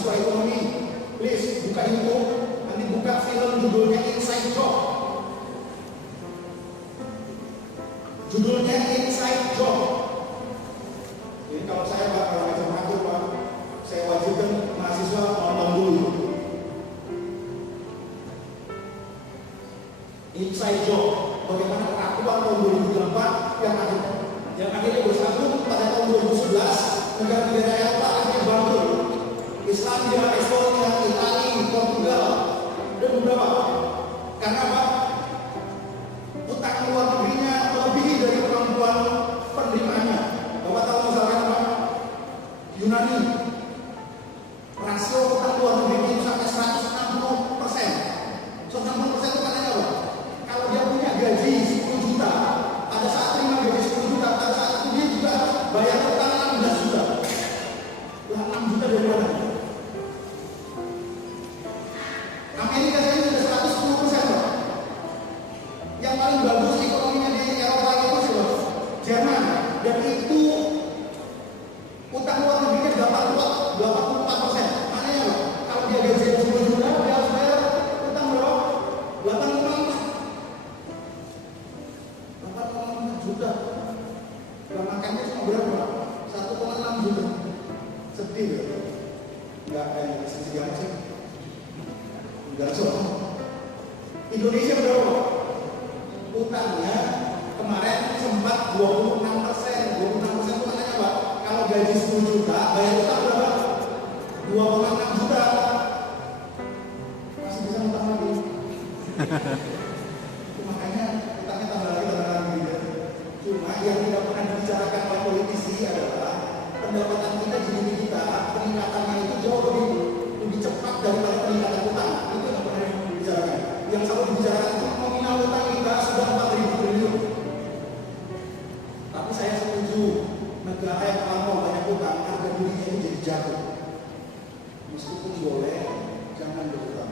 mahasiswa ekonomi, please buka YouTube, nanti buka film judulnya Inside Job. Judulnya Inside Job. Jadi kalau saya Pak, kalau ngajar mengatur Pak, saya wajibkan mahasiswa nonton dulu. Inside Job, bagaimana peraturan tahun 2004 yang akhirnya bersatu pada tahun 2011, negara-negara Eropa akhirnya bangkrut. Islandia, Estonia, Italia, Portugal, dan beberapa. Karena apa? Utang luar negerinya melebihi dari kemampuan penerimaannya. Bapak tahu misalkan apa? Yunani, rasio utang luar negeri itu sampai 160%. 160% itu katanya apa? Kalau dia punya gaji 10 juta, pada saat terima gaji 10 juta, pada saat itu dia juga bayar utang 16 juta. Lah 6 juta dari mana? Amerika saja sudah 110%. Yang paling bagus ekonominya di Eropa itu siapa? Jerman. Dan itu utang luar negerinya 84%. Maknanya apa? Kalau dia gaji 10 juta, dia harus bayar utang berapa? 8,4 juta. Nah, makannya cuma berapa? 1,6 juta. Sedih ya? Enggak kayak sedih aja sih. Enggak soal. Indonesia berapa? Utangnya kemarin sempat 26%. 26% itu maknanya apa? Kalau gaji 10 juta, bayar utang berapa? 2,6 juta. Masih bisa utang lagi. Makanya utangnya tambah lagi ya. Cuma yang tidak pernah dibicarakan oleh politisi adalah pendapatan kita GDP kita peningkatannya itu jauh lebih cepat daripada peningkatan utang. Itu yang pernah dibicarakan. Yang selalu dibicarakan itu nominal utang kita sudah 4.000 triliun. Tapi saya setuju negara yang mau banyak utang harga dirinya ini jadi jatuh. Meskipun boleh jangan berutang.